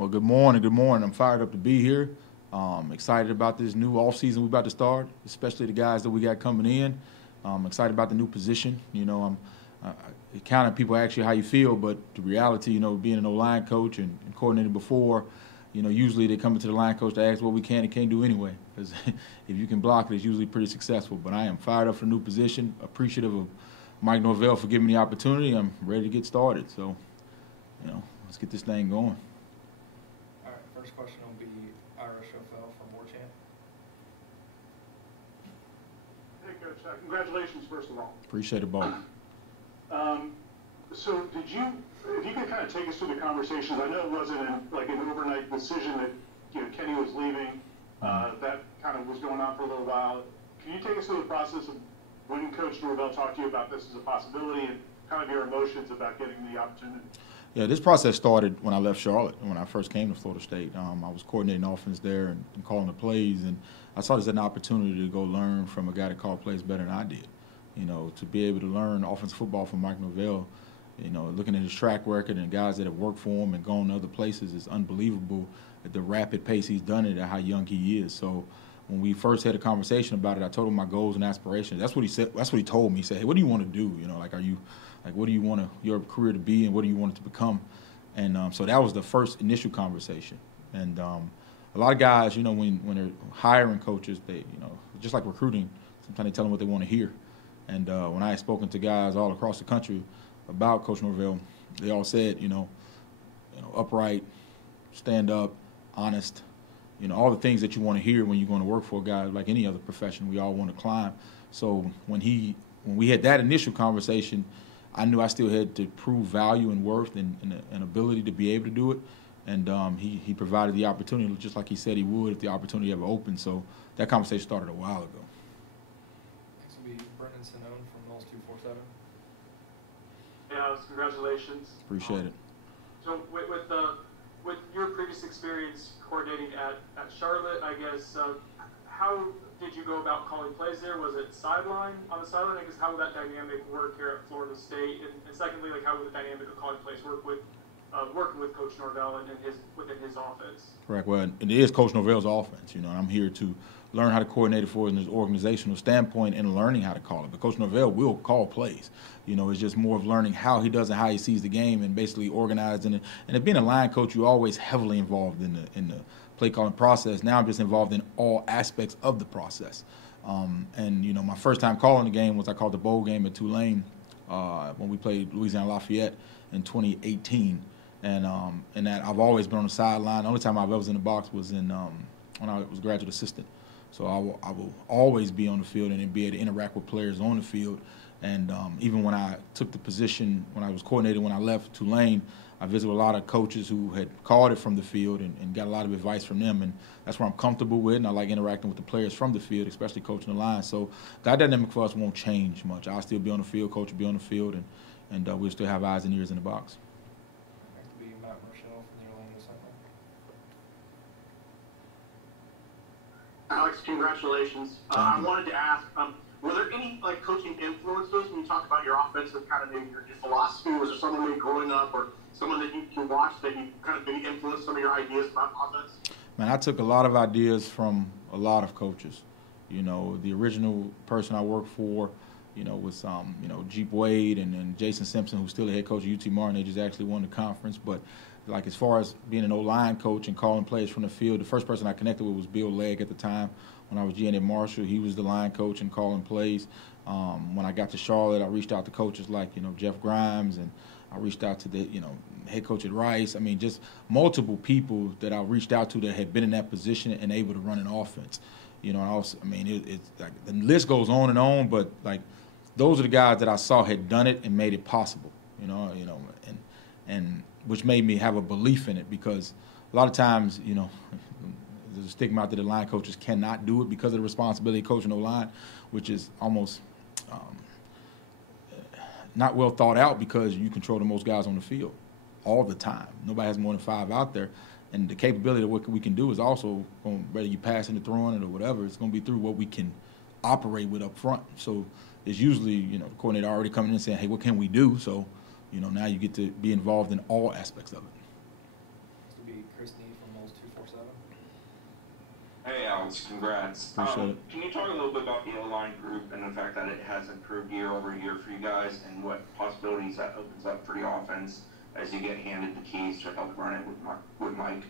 Well, good morning. Good morning. I'm fired up to be here. Excited about this new offseason we're about to start, especially the guys that we got coming in. Excited about the new position. Kind of people ask you how you feel, but the reality, being an O-line coach and coordinator before, usually they come into the line coach to ask what we can and can't do anyway. Because if you can block it, it's usually pretty successful. But I am fired up for the new position, appreciative of Mike Norvell for giving me the opportunity. I'm ready to get started. So, let's get this thing going. All right, first question will be Ira Schofel from War Chant. Hey, Coach. Congratulations, first of all. Appreciate it, both. So if you could kind of take us through the conversations, I know it wasn't an overnight decision that Kenny was leaving. That kind of was going on for a little while. Can you take us through the process of when Coach Norvell talked to you about this as a possibility and kind of your emotions about getting the opportunity? Yeah, this process started when I left Charlotte, when I first came to Florida State. I was coordinating offense there and calling the plays, and I saw this as an opportunity to go learn from a guy that called plays better than I did. To be able to learn offensive football from Mike Norvell, looking at his track record and guys that have worked for him and gone to other places, is unbelievable at the rapid pace he's done it and how young he is. So when we first had a conversation about it, I told him my goals and aspirations. That's what he said. That's what he told me. He said, "Hey, what do you want to do? What do you want your career to be, and what do you want it to become?" And so that was the first initial conversation. And a lot of guys, when they're hiring coaches, they, just like recruiting, sometimes they tell them what they want to hear. And when I had spoken to guys all across the country about Coach Norvell, they all said, upright, stand up, honest, all the things that you want to hear when you're going to work for a guy like any other profession. We all want to climb. So when we had that initial conversation, I knew I still had to prove value and worth and ability to be able to do it. And he provided the opportunity, just like he said he would if the opportunity ever opened. So that conversation started a while ago. Next will be Brendan Sinone from Knowles 247. Yeah, congratulations. Appreciate it. So with your previous experience coordinating at Charlotte, I guess, how did you go about calling plays there? Was it on the sideline? I guess how would that dynamic work here at Florida State? And secondly, how would the dynamic of calling plays work with working with Coach Norvell and within his offense? Correct. Well, it is Coach Norvell's offense. And I'm here to learn how to coordinate it for his organizational standpoint and learning how to call it. But Coach Norvell will call plays. It's just more of learning how he does and how he sees the game and basically organizing it. And being a line coach, you're always heavily involved in the play calling process. Now I'm just involved in all aspects of the process. My first time calling the game was I called the bowl game at Tulane when we played Louisiana Lafayette in 2018. And that I've always been on the sideline. The only time I was in the box was when I was a graduate assistant. So I will always be on the field and be able to interact with players on the field. And even when I took the position, when I was coordinator, when I left Tulane, I visited a lot of coaches who had called it from the field and got a lot of advice from them. And that's where I'm comfortable with, and I like interacting with the players from the field, especially coaching the line. So that dynamic for us won't change much. I'll still be on the field, coach will be on the field, and we'll still have eyes and ears in the box. Next will be Matt Marshall from the Orlando Sentinel. Alex, congratulations. I wanted to ask, were there any coaching influences when you talk about your offensive kind of maybe your philosophy? Was there someone maybe growing up or someone that you can watch that you kind of maybe influenced some of your ideas about offense? Man, I took a lot of ideas from a lot of coaches. The original person I worked for, was Jeep Wade and Jason Simpson, who's still the head coach of UT Martin. They just actually won the conference. But as far as being an O-line coach and calling plays from the field, the first person I connected with was Bill Legg at the time. When I was GN at Marshall, he was the line coach and calling plays. When I got to Charlotte, I reached out to coaches like, Jeff Grimes, and I reached out to the, head coach at Rice. I mean, just multiple people that I reached out to that had been in that position and able to run an offense. And also, it's like the list goes on, but those are the guys that I saw had done it and made it possible. And which made me have a belief in it, because a lot of times, there's a stigma out there that line coaches cannot do it because of the responsibility of coaching O-line, which is almost not well thought out, because you control the most guys on the field all the time. Nobody has more than 5 out there. And the capability of what we can do is also, whether you passing it, throwing it, or whatever, it's going to be through what we can operate with up front. So it's usually, the coordinator already coming in and saying, hey, what can we do? So, now you get to be involved in all aspects of it. This will be Chris Nee from Moles 247. Hey Alex, congrats. Appreciate it. Can you talk a little bit about the O-line group and the fact that it has improved year over year for you guys, and what possibilities that opens up for the offense as you get handed the keys to help run it with Mike?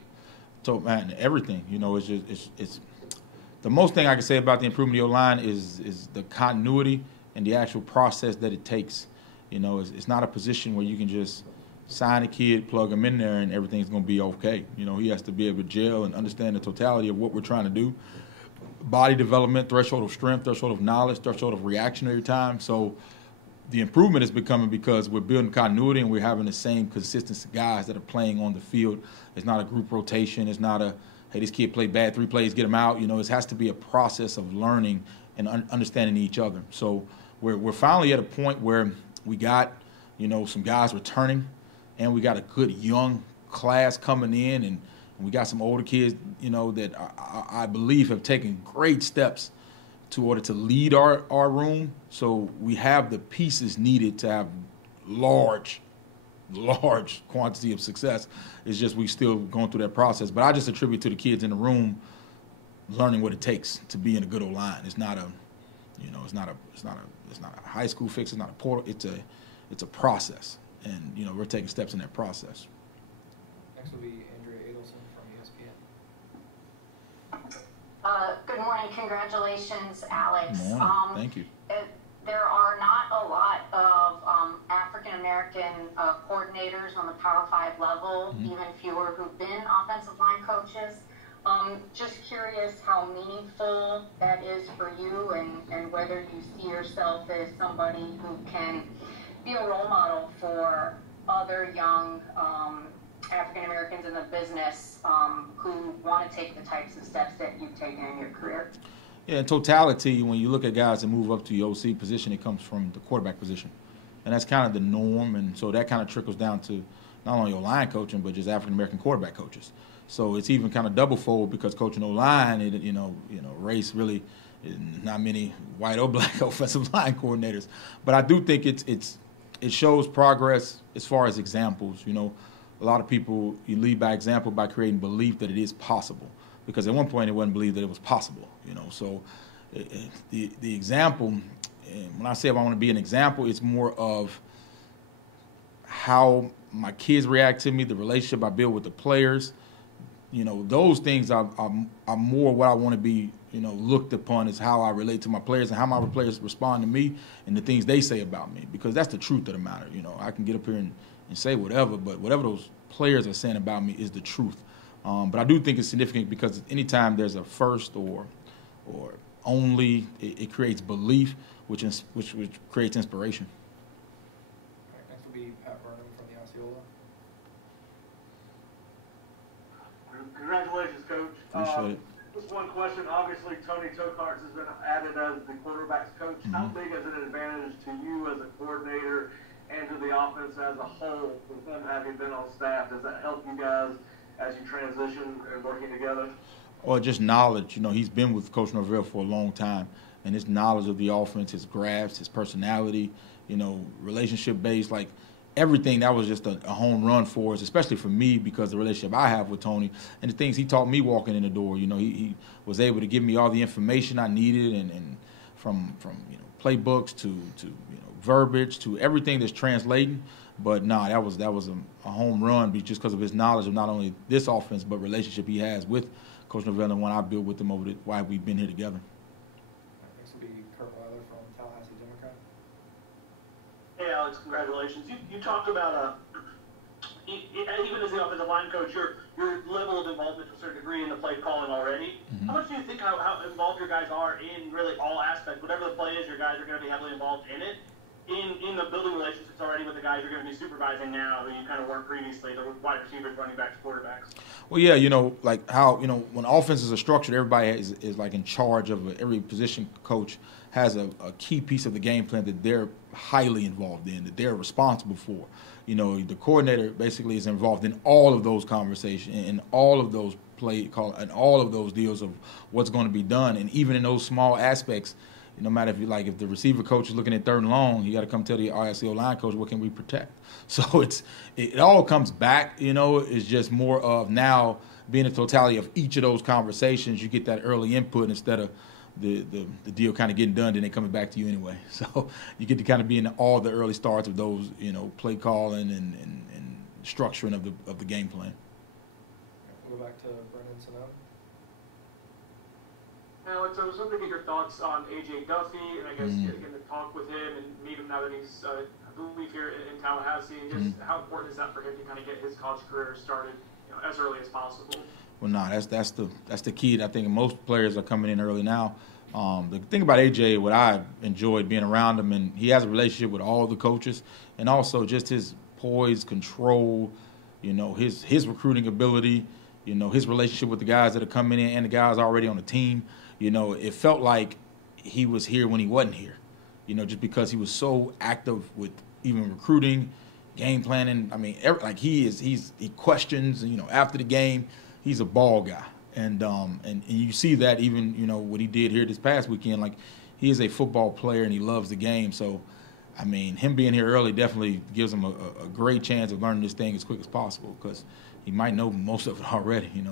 So man, everything, you know, it's the most thing I can say about the improvement of the O-line is the continuity and the actual process that it takes. You know, it's not a position where you can just sign a kid, plug him in there, and everything's going to be okay. You know, he has to be able to gel and understand the totality of what we're trying to do. Body development, threshold of strength, threshold of knowledge, threshold of reactionary time. So the improvement is becoming because we're building continuity and we're having the same consistent guys that are playing on the field. It's not a group rotation. It's not a, hey, this kid played bad 3 plays, get him out. You know, it has to be a process of learning and understanding each other. So we're finally at a point where we got, you know, some guys returning, and we got a good young class coming in, and we got some older kids, you know, that I believe have taken great steps to order to lead our room. So we have the pieces needed to have large quantity of success. It's just we still going through that process. But I just attribute to the kids in the room learning what it takes to be in a good old line. It's not a, you know, it's not a high school fix. It's not a portal. It's a process. And, you know, we're taking steps in that process. Next will be Andrea Adelson from ESPN. Good morning. Congratulations, Alex. Good morning. Thank you. There are not a lot of African-American coordinators on the Power 5 level, even fewer who've been offensive line coaches. Just curious how meaningful that is for you, and whether you see yourself as somebody who can be a role model for other young African Americans in the business who want to take the types of steps that you've taken in your career. Yeah, in totality, when you look at guys that move up to the OC position, it comes from the quarterback position. And that's kind of the norm, and so that kind of trickles down to not only O-line coaching, but just African-American quarterback coaches. So it's even kind of double-fold because coaching O-line, you know, race really, not many white or black offensive line coordinators. But I do think it shows progress as far as examples. You know, a lot of people, you lead by example by creating belief that it is possible. Because at one point it wasn't believed that it was possible, you know. So the example, and when I say I want to be an example, it's more of how my kids react to me, the relationship I build with the players. You know, those things are more what I want to be, you know, looked upon as how I relate to my players and how my players respond to me and the things they say about me. Because that's the truth of the matter. You know, I can get up here and say whatever, but whatever those players are saying about me is the truth. But I do think it's significant because anytime there's a first or only, it creates belief, which creates inspiration. All right, next will be Pat Burnham from the Osceola. Congratulations, Coach. Appreciate it. Just one question. Obviously, Tony Tokarz has been added as the quarterback's coach. How big is it an advantage to you as a coordinator and to the offense as a whole with them having been on staff? Does that help you guys as you transition and working together? Or just knowledge. You know, he's been with Coach Norvell for a long time, and his knowledge of the offense, his grasp, his personality, you know, relationship-based, like everything, that was just a home run for us, especially for me because the relationship I have with Tony and the things he taught me walking in the door. You know, he was able to give me all the information I needed, and from you know, playbooks to you know, verbiage to everything that's translating. But that was a home run just because of his knowledge of not only this offense but relationship he has with Coach Norvell and one I built with him over why we've been here together. Next will be Kurt Weiler from Tallahassee Democrat. Hey, Alex, congratulations. You talked about, even as the offensive line coach, your level of involvement to a certain degree in the play calling already. How much do you think how involved your guys are in really all aspects? Whatever the play is, your guys are going to be heavily involved in it. In the building relationships already with the guys you're going to be supervising now who you kind of weren't previously, the wide receivers, running backs, quarterbacks? Well, yeah, you know, like how, you know, when offenses are structured, everybody is like in charge of every position coach has a key piece of the game plan that they're highly involved in, that they're responsible for. You know, the coordinator basically is involved in all of those conversations and all of those play call and all of those deals of what's going to be done. And even in those small aspects, no matter if the receiver coach is looking at 3rd and long, you got to come tell the RSO line coach, what can we protect? So it all comes back, it's just more of now being a totality of each of those conversations. You get that early input instead of the deal kind of getting done, then they coming back to you anyway. So you get to kind of be in all the early starts of those, play calling and structuring of the game plan. We'll go back to Brendan Sano. Alex, I was hoping to get your thoughts on A.J. Duffy, and I guess getting to talk with him and meet him now that he's, I believe, here in Tallahassee. Just how important is that for him to kind of get his college career started as early as possible? Well, no, that's the key. I think most players are coming in early now. The thing about A.J., what I enjoyed being around him, and he has a relationship with all the coaches, and also just his poise, control, his recruiting ability, his relationship with the guys that are coming in and the guys already on the team. It felt like he was here when he wasn't here, just because he was so active with even recruiting, game planning. I mean, he questions, after the game, he's a ball guy. And you see that even, what he did here this past weekend, like he is a football player and he loves the game. So, I mean, him being here early definitely gives him a great chance of learning this thing as quick as possible because he might know most of it already. He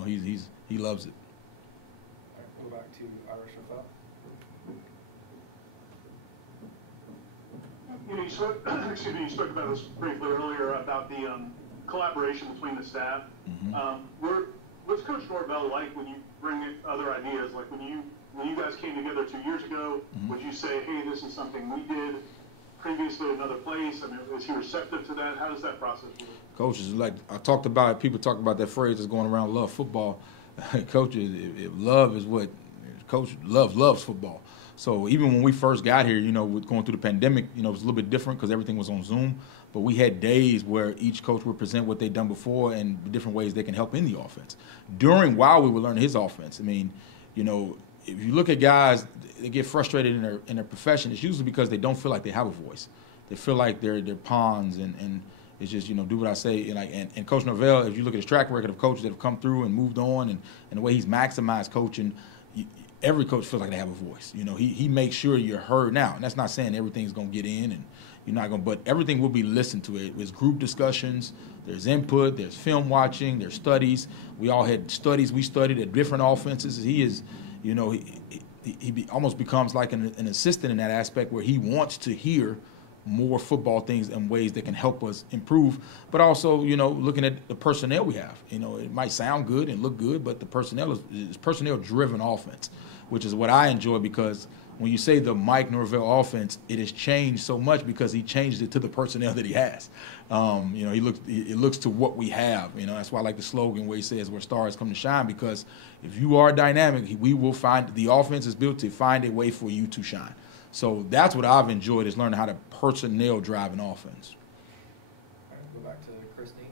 loves it. Go back to Irish FL. You spoke about this briefly earlier about the collaboration between the staff. What's Coach Norvell like when you bring in other ideas? Like when you guys came together 2 years ago, would you say, hey, this is something we did previously at another place? I mean, is he receptive to that? How does that process work? Coaches, like I talked about, people talk about that phrase that's going around, love football. Coaches, if love is what Coach loves football. So even when we first got here, with going through the pandemic, it was a little bit different because everything was on Zoom. But we had days where each coach would present what they'd done before and the different ways they can help in the offense. While we were learning his offense, I mean, if you look at guys, they get frustrated in their profession, it's usually because they don't feel like they have a voice. They feel like they're pawns and it's just, do what I say. And Coach Norvell, if you look at his track record of coaches that have come through and moved on and the way he's maximized coaching, every coach feels like they have a voice. He makes sure you're heard. Now, and that's not saying everything's going to get in and you're not going to, but everything will be listened to. There's group discussions, there's input, there's film watching, there's studies. We all had studies. We studied at different offenses. He is, he almost becomes like an assistant in that aspect where he wants to hear more football things and ways that can help us improve, but also, looking at the personnel we have. It might sound good and look good, but the personnel is personnel-driven offense, which is what I enjoy because when you say the Mike Norvell offense, it has changed so much because he changed it to the personnel that he has. It looks to what we have. That's why I like the slogan where he says where stars come to shine, because if you are dynamic, we will find the offense is built to find a way for you to shine. So that's what I've enjoyed, is learning how to personnel drive an offense. All right, go back to Christine.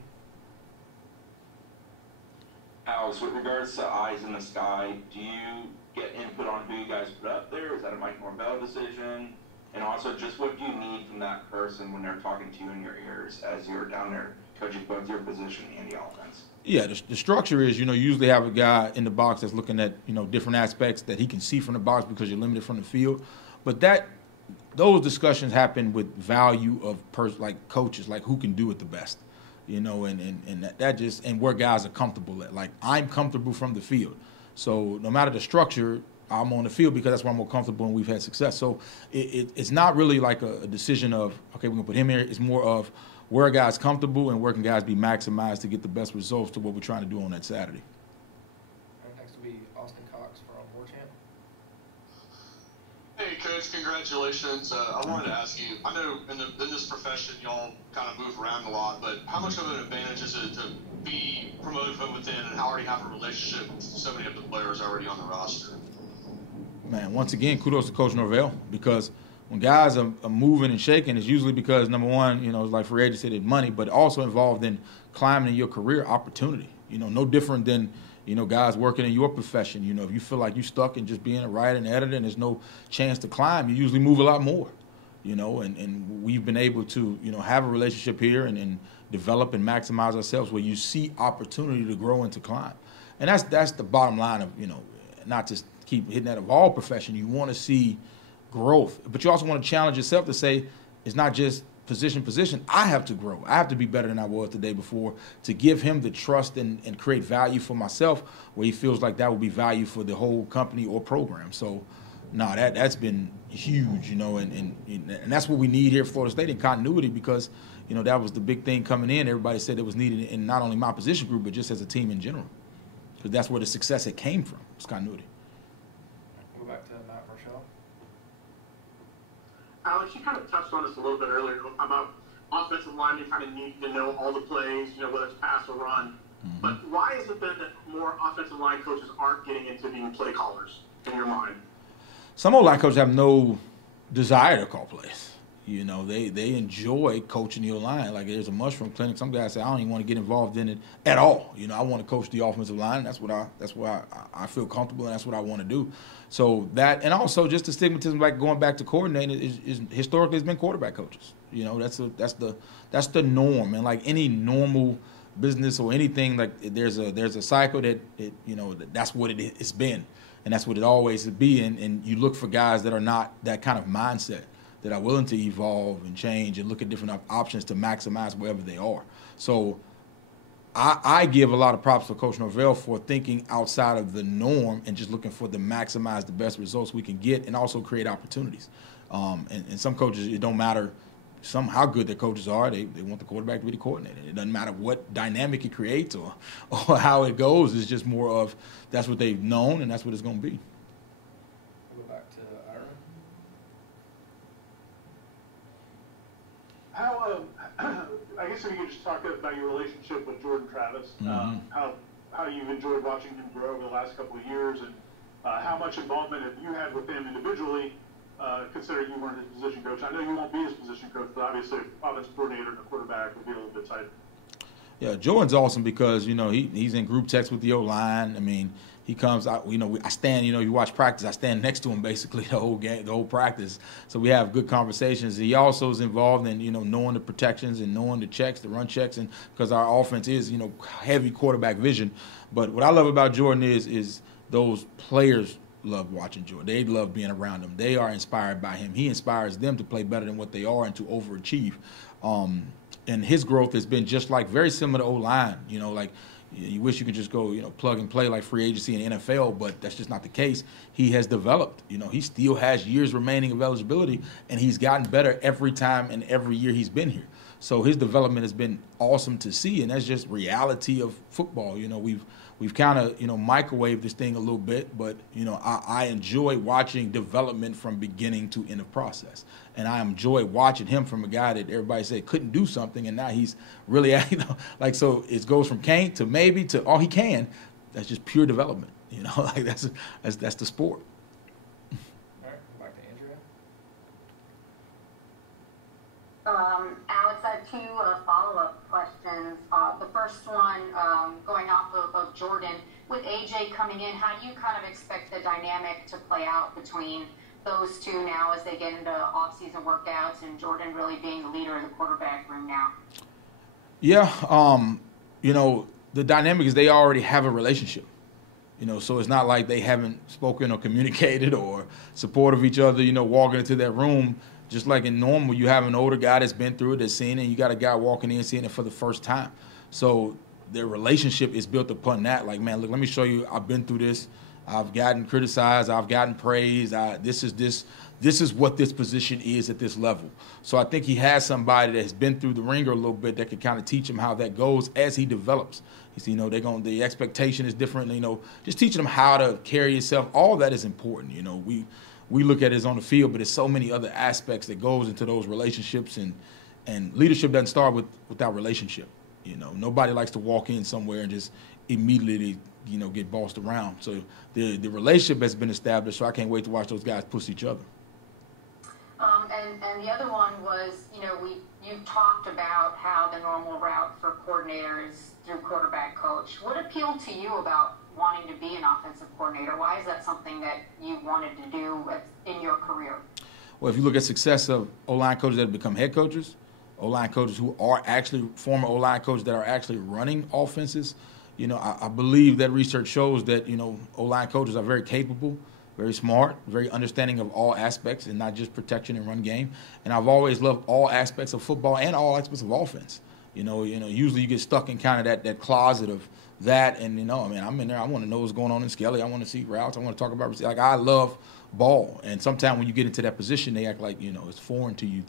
Alex, with regards to eyes in the sky, do you get input on who you guys put up there? Is that a Mike Norvell decision? And also, just what do you need from that person when they're talking to you in your ears as you're down there coaching both your position and the offense? Yeah, the structure is, you usually have a guy in the box that's looking at, different aspects that he can see from the box because you're limited from the field. But those discussions happen with value of coaches, like who can do it the best, and that just, and where guys are comfortable at. Like, I'm comfortable from the field. So no matter the structure, I'm on the field because that's where I'm more comfortable and we've had success. So it's not really like a decision of, okay, we're going to put him here. It's more of where are guys comfortable and where can guys be maximized to get the best results to what we're trying to do on that Saturday. And next will be Austin Cox from Warchant. Hey, Coach, congratulations. I wanted to ask you, I know in this profession y'all kind of move around a lot, but how much of an advantage is it to be promoted from within and already have a relationship with so many of the players already on the roster? Man, once again, kudos to Coach Norvell, because when guys are moving and shaking, it's usually because, number one, it's like free agency, it's money, but also involved in climbing in your career opportunity. No different than, guys working in your profession. If you feel like you're stuck in just being a writer and editor and there's no chance to climb, you usually move a lot more, and we've been able to, have a relationship here and develop and maximize ourselves where you see opportunity to grow and to climb. And that's the bottom line of, not just keep hitting that of all profession. You want to see growth. But you also want to challenge yourself to say it's not just position. I have to grow. I have to be better than I was the day before to give him the trust and create value for myself where he feels like that will be value for the whole company or program. So, no, that's been huge, and that's what we need here at Florida State in continuity because, that was the big thing coming in. Everybody said it was needed in not only my position group, but just as a team in general. Because that's where the success had came from, was continuity. Go back to Matt Rochelle. Alex, you kind of touched on this a little bit earlier about offensive linemen kind of need to know all the plays, whether it's pass or run. Mm-hmm. But why has it been that more offensive line coaches aren't getting into being play callers in your mind? Some O-line coaches have no desire to call plays. They enjoy coaching the O-line. Like there's a mushroom clinic. Some guys say, I don't even want to get involved in it at all. I want to coach the offensive line. That's what I feel comfortable and that's what I want to do. So that, and also just the stigmatism, like going back to coordinating, is historically has been quarterback coaches. That's the norm. And like any normal business or anything, like there's a cycle that's what it's been. And that's what it always will be. And you look for guys that are not that kind of mindset, that are willing to evolve and change and look at different options to maximize wherever they are. So I give a lot of props to Coach Norvell for thinking outside of the norm and just looking for the maximize the best results we can get and also create opportunities. And some coaches, it don't matter how good their coaches are, they want the quarterback to be the coordinator. It doesn't matter what dynamic it creates or how it goes. It's just more of that's what they've known and that's what it's going to be. We'll go back to Ira. How, I guess if you could just talk about your relationship with Jordan Travis, mm-hmm. How you've enjoyed watching him grow over the last couple of years, and how much involvement have you had with him individually, considering you weren't his position coach. I know you won't be his position coach, but obviously offensive coordinator and the quarterback will be a little bit tighter. Yeah, Jordan's awesome because, he's in group text with the O-line. I mean, he comes out, I stand, you watch practice, I stand next to him basically the whole game, the whole practice. So we have good conversations. He also is involved in, knowing the protections and knowing the checks, the run checks, and because our offense is, heavy quarterback vision. But what I love about Jordan is those players love watching Jordan. They love being around him. They are inspired by him. He inspires them to play better than what they are and to overachieve. And his growth has been just like very similar to O-line. Like you wish you could just go, plug and play like free agency in the NFL, but that's just not the case. He has developed. He still has years remaining of eligibility, and he's gotten better every time and every year he's been here. So his development has been awesome to see, and that's just reality of football. We've kind of, microwaved this thing a little bit, but, I enjoy watching development from beginning to end of process. And I enjoy watching him from a guy that everybody said couldn't do something, and now he's really, so it goes from can't to maybe to all he can. That's just pure development, like that's the sport. All right, back to Andrea. Alex, I have two follow-up questions. The first one, going off of Jordan, with AJ coming in, how do you kind of expect the dynamic to play out between those two now as they get into off-season workouts and Jordan really being the leader of the quarterback room now? Yeah, the dynamic is they already have a relationship. So it's not like they haven't spoken or communicated or supported each other, walking into that room. Just like in normal, you have an older guy that's been through it, that's seen it, and you got a guy walking in seeing it for the first time. So their relationship is built upon that. Like, man, look, let me show you. I've been through this. I've gotten criticized. I've gotten praised. This is what this position is at this level. So I think he has somebody that has been through the ringer a little bit that can kind of teach him how that goes as he develops. The expectation is different. Just teaching him how to carry yourself. All that is important. We look at it as on the field, but there's so many other aspects that goes into those relationships, and leadership doesn't start without relationship. Nobody likes to walk in somewhere and just immediately, get bossed around. So the relationship has been established, so I can't wait to watch those guys push each other. And the other one was, you talked about how the normal route for coordinators through quarterback coach. What appealed to you about wanting to be an offensive coordinator? Why is that something that you wanted to do in your career? Well, if you look at success of O-line coaches that have become head coaches, O-line coaches who are actually former O-line coaches that are actually running offenses, I believe that research shows that, O-line coaches are very capable. very smart, very understanding of all aspects and not just protection and run game. And I've always loved all aspects of football and all aspects of offense. Usually you get stuck in kind of that closet of that, and I'm in there. I want to know what's going on in Skelly. I want to see routes. I want to talk about like I love ball, and sometimes when you get into that position, they act like it's foreign to you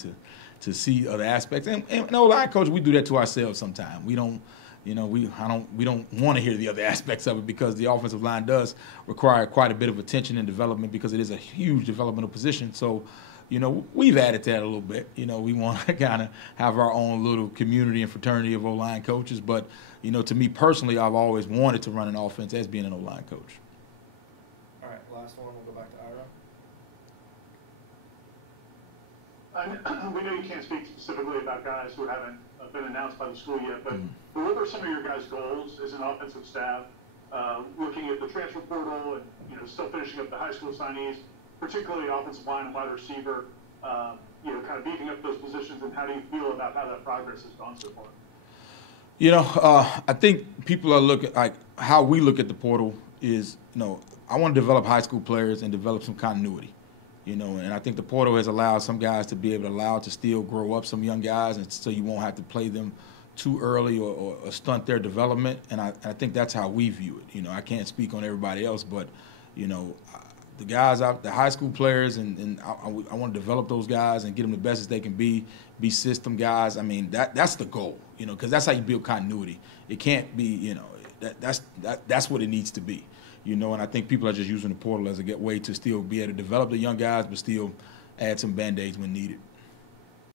to see other aspects. And O-line coach, we do that to ourselves sometimes. We don't want to hear the other aspects of it because the offensive line does require quite a bit of attention and development because it is a huge developmental position. So, we've added to that a little bit. We want to kind of have our own little community and fraternity of O-line coaches. But, to me personally, I've always wanted to run an offense as being an O-line coach. All right, last one. We'll go back to Ira. We know you can't speak specifically about guys who haven't been announced by the school yet, but what were some of your guys' goals as an offensive staff, looking at the transfer portal and still finishing up the high school signees, particularly offensive line and wide receiver, kind of beefing up those positions, and how do you feel about how that progress has gone so far? I think people are looking like how we look at the portal is, I want to develop high school players and develop some continuity. And I think the portal has allowed some guys to be able to still grow up, some young guys, and so you won't have to play them too early or stunt their development. And I think that's how we view it. I can't speak on everybody else, but, the guys out, the high school players, and I want to develop those guys and get them the best as they can be system guys. I mean, that's the goal, because that's how you build continuity. It can't be, that's what it needs to be. And I think people are just using the portal as a way to still be able to develop the young guys, but still add some Band-Aids when needed.